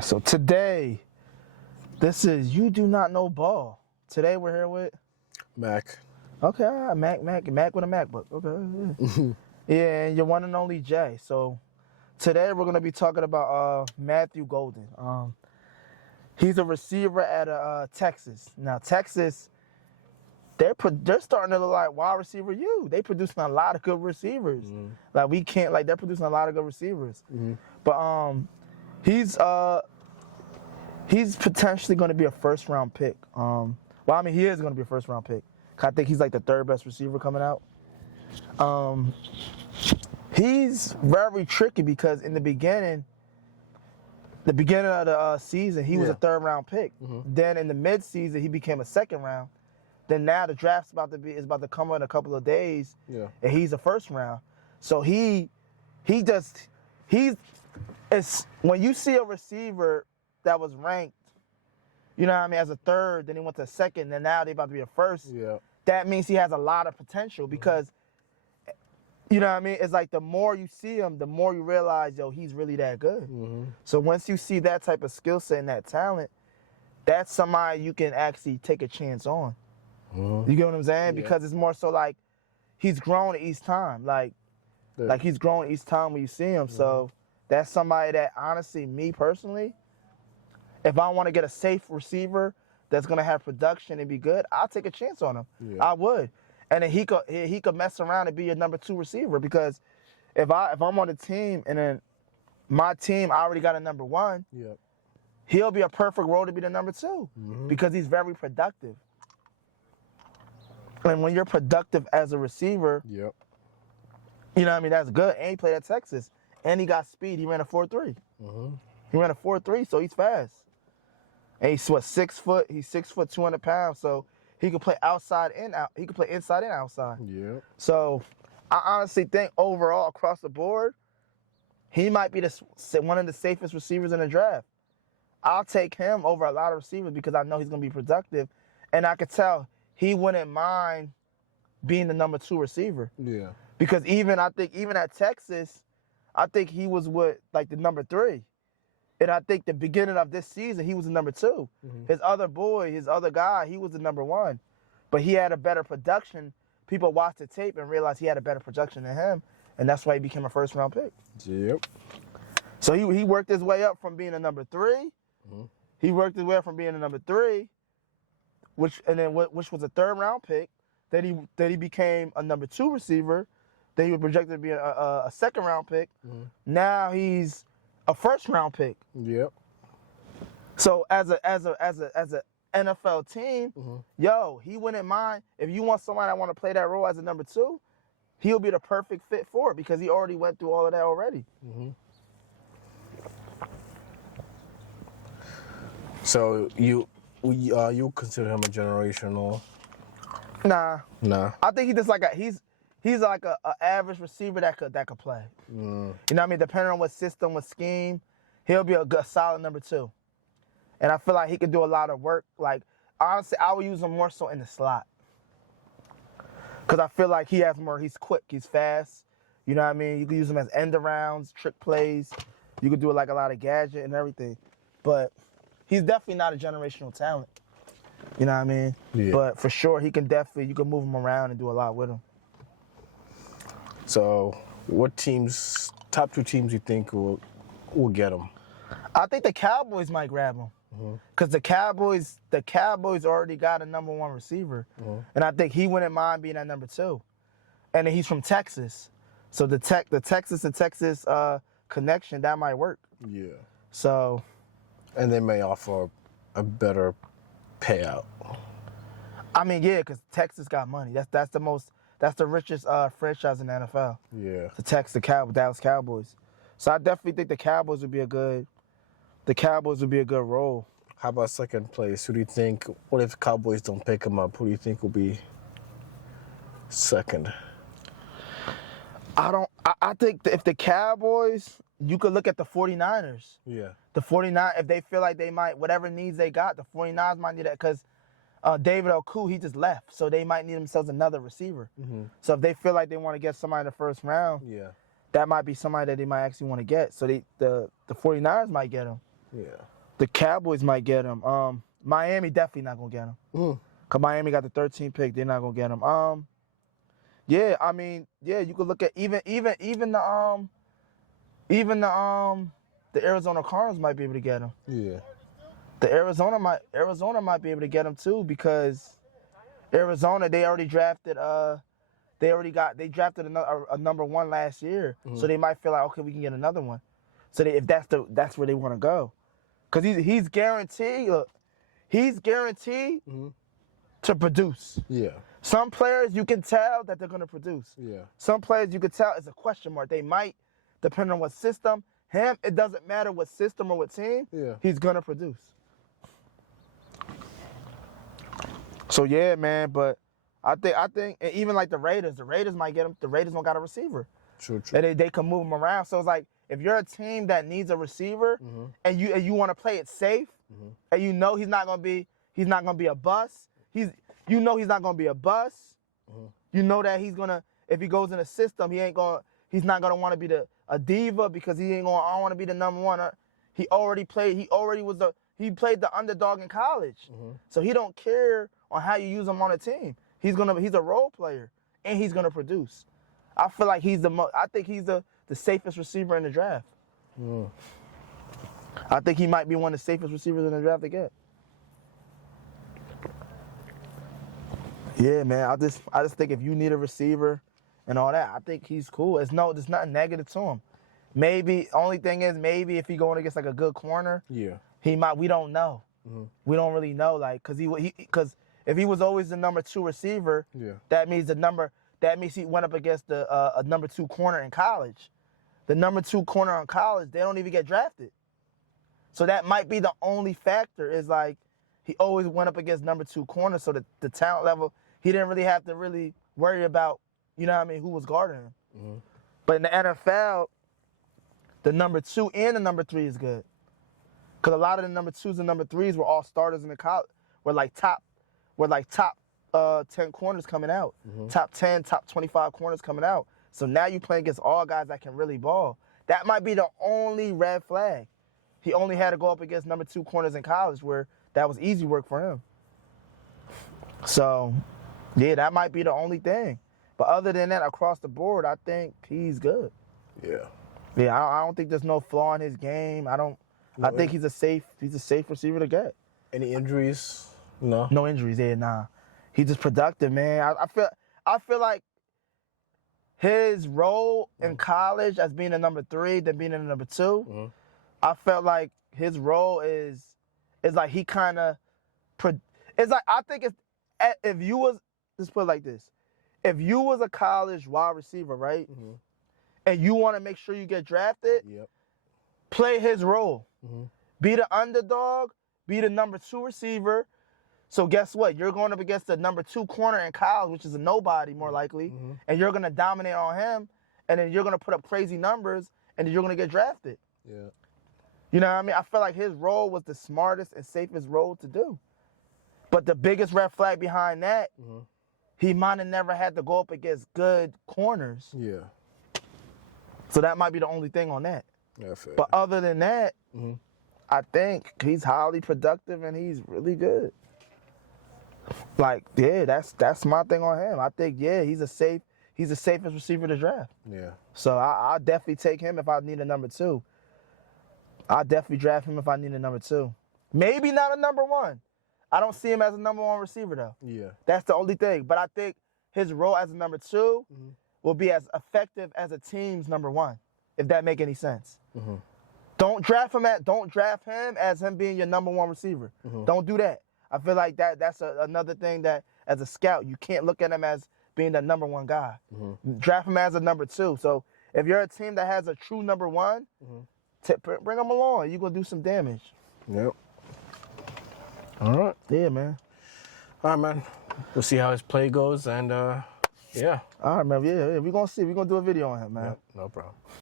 So today, this is You Do Not Know Ball. Today we're here with, Mac. okay, all right, Mac with a MacBook. Okay, yeah, and your one and only Jay. So today we're gonna be talking about Matthew Golden. He's a receiver at Texas. Now Texas, they're starting to look like wide receiver U. They producing a lot of good receivers. They're producing a lot of good receivers. But he's potentially going to be a first round pick. He is going to be a first round pick. I think he's like the third best receiver coming out. He's very tricky because in the beginning of the season, he was a third round pick. Then in the mid season, he became a second round. Then now the draft's about to come in a couple of days, and he's a first round. So it's when you see a receiver that was ranked, you know what I mean, as a third, then he went to a second, then now they about to be a first. Yeah. That means he has a lot of potential because, you know what I mean, it's like the more you see him, the more you realize, yo, he's really that good. So once you see that type of skill set and that talent, that's somebody you can actually take a chance on. You get what I'm saying? Yeah. Because it's more so like he's growing each time. Like he's growing each time when you see him. So that's somebody that, honestly, me personally, if I want to get a safe receiver that's gonna have production and be good, I'll take a chance on him. Yeah. I would, and then he could mess around and be your number 2 receiver, because if I'm on the team and then my team already got a number 1, he'll be a perfect role to be the number 2 because he's very productive. And when you're productive as a receiver, you know what I mean, that's good. And he played at Texas, and he got speed. He ran a 4.3. He ran a 4.3, so he's fast. And he's 6 foot. He's 6 foot 200 pounds. So he could play outside and out. He could play inside and outside. Yeah. So I honestly think overall across the board, he might be one of the safest receivers in the draft. I'll take him over a lot of receivers because I know he's going to be productive, and I could tell he wouldn't mind being the number 2 receiver. Yeah. Because even at Texas, I think he was with like the number 3. And I think the beginning of this season, he was the number 2. His other guy, he was the number 1. But he had a better production. People watched the tape and realized he had a better production than him. And that's why he became a first round pick. Yep. So he worked his way up from being a number 3. He worked his way up from being a number 3, which was a third round pick. Then he became a number 2 receiver. Then he was projected to be a second round pick. Now he's a first round pick. Yep. So as a NFL team, he wouldn't mind if you want somebody that want to play that role as a number 2. He'll be the perfect fit for it because he already went through all of that already. So you consider him a generational? Nah. I think he's like a average receiver that could play. You know what I mean? Depending on what system, what scheme, he'll be a solid number 2. And I feel like he could do a lot of work. Like, honestly, I would use him more so in the slot. Because I feel like he's quick, he's fast. You know what I mean? You can use him as end arounds, trick plays. You could do like a lot of gadget and everything. But he's definitely not a generational talent. You know what I mean? Yeah. But for sure, you can move him around and do a lot with him. So what top 2 teams you think will get him? I think the Cowboys might grab him. Because the Cowboys already got a number 1 receiver. And I think he wouldn't mind being at number 2. And then he's from Texas. So the Texas and Texas connection, that might work. Yeah. So. And they may offer a better payout. I mean, yeah, because Texas got money. That's the richest franchise in the NFL. Yeah. The Dallas Cowboys. So I definitely think the Cowboys would be a good role. How about second place? Who do you think? What if Cowboys don't pick him up? Who do you think will be second? I think if the Cowboys, you could look at the 49ers. Yeah. The 49ers, if they feel like they might, whatever needs they got, the 49ers might need that because David Oku, he just left. So they might need themselves another receiver. So if they feel like they want to get somebody in the first round, that might be somebody that they might actually want to get. So the 49ers might get him. Yeah. The Cowboys might get him. Miami definitely not gonna get him. Cause Miami got the 13th pick. They're not gonna get him. Yeah, I mean, yeah, you could look at even the Arizona Cardinals might be able to get him. Yeah. The Arizona might be able to get him too, because Arizona, they already drafted they drafted a number 1 last year. So they might feel like, okay, we can get another one. So if that's where they want to go. Cause he's guaranteed, to produce. Yeah. Some players you can tell that they're gonna produce. Yeah. Some players you can tell it's a question mark. They might, depending on what system. Him, it doesn't matter what system or what team. Yeah. He's gonna produce. So yeah, man. But I think, and even like the Raiders might get him. The Raiders don't got a receiver, True. and they can move him around. So it's like, if you're a team that needs a receiver, and you want to play it safe, and you know he's not gonna be a bust. He's not gonna be a bust. You know that if he goes in a system, he's not gonna want to be a diva, because I don't want to be the number 1. He played the underdog in college. So he don't care on how you use him on a team. He's a role player, and he's gonna produce. I feel like I think he's the safest receiver in the draft. I think he might be one of the safest receivers in the draft to get. Yeah, man. I just think if you need a receiver and all that, I think he's cool. There's nothing negative to him. Only thing is, maybe if he going against like a good corner, he might. We don't know. We don't really know, like, because if he was always the number 2 receiver, that means he went up against a number 2 corner in college. The number 2 corner in college, they don't even get drafted. So that might be the only factor, is like he always went up against number 2 corner, so the talent level, he didn't really have to really worry about, you know what I mean, who was guarding him. But in the NFL, the number 2 and the number 3 is good. Because a lot of the number 2s and number 3s were all starters in the college, were like top 10 corners coming out. Top 10, top 25 corners coming out. So now you playing against all guys that can really ball. That might be the only red flag. He only had to go up against number 2 corners in college, where that was easy work for him. So, yeah, that might be the only thing. But other than that, across the board, I think he's good. Yeah. Yeah, I don't think there's no flaw in his game. I think he's a safe receiver to get. Any injuries? No. No injuries. Yeah, nah. He's just productive, man. I feel like his role in college as being a number 3, then being a number 2. I felt like his role is like he kind of. It's like, I think if you was, let's put it like this, if you was a college wide receiver, right, and you want to make sure you get drafted, play his role. Be the underdog, be the number 2 receiver. So guess what? You're going up against the number 2 corner in college, which is a nobody more likely, and you're going to dominate on him, and then you're going to put up crazy numbers, and then you're going to get drafted. Yeah. You know what I mean? I feel like his role was the smartest and safest role to do. But the biggest red flag behind that, he might have never had to go up against good corners. Yeah. So that might be the only thing on that. Yeah, fair. But other than that, I think he's highly productive and he's really good. Like, yeah, that's my thing on him. I think, yeah, he's the safest receiver to draft. Yeah. So I'll definitely take him if I need a number 2. I'll definitely draft him if I need a number 2. Maybe not a number 1. I don't see him as a number 1 receiver, though. Yeah. That's the only thing. But I think his role as a number 2 will be as effective as a team's number 1, if that make any sense. Don't draft him as him being your number 1 receiver. Don't do that. I feel like that's another thing that, as a scout, you can't look at him as being the number 1 guy. Draft him as a number 2. So if you're a team that has a true number 1, bring him along. You're going to do some damage. Yep. All right. Yeah, man. All right, man. We'll see how his play goes, and yeah. All right, man. Yeah, we're going to see. We're going to do a video on him, man. Yep, no problem.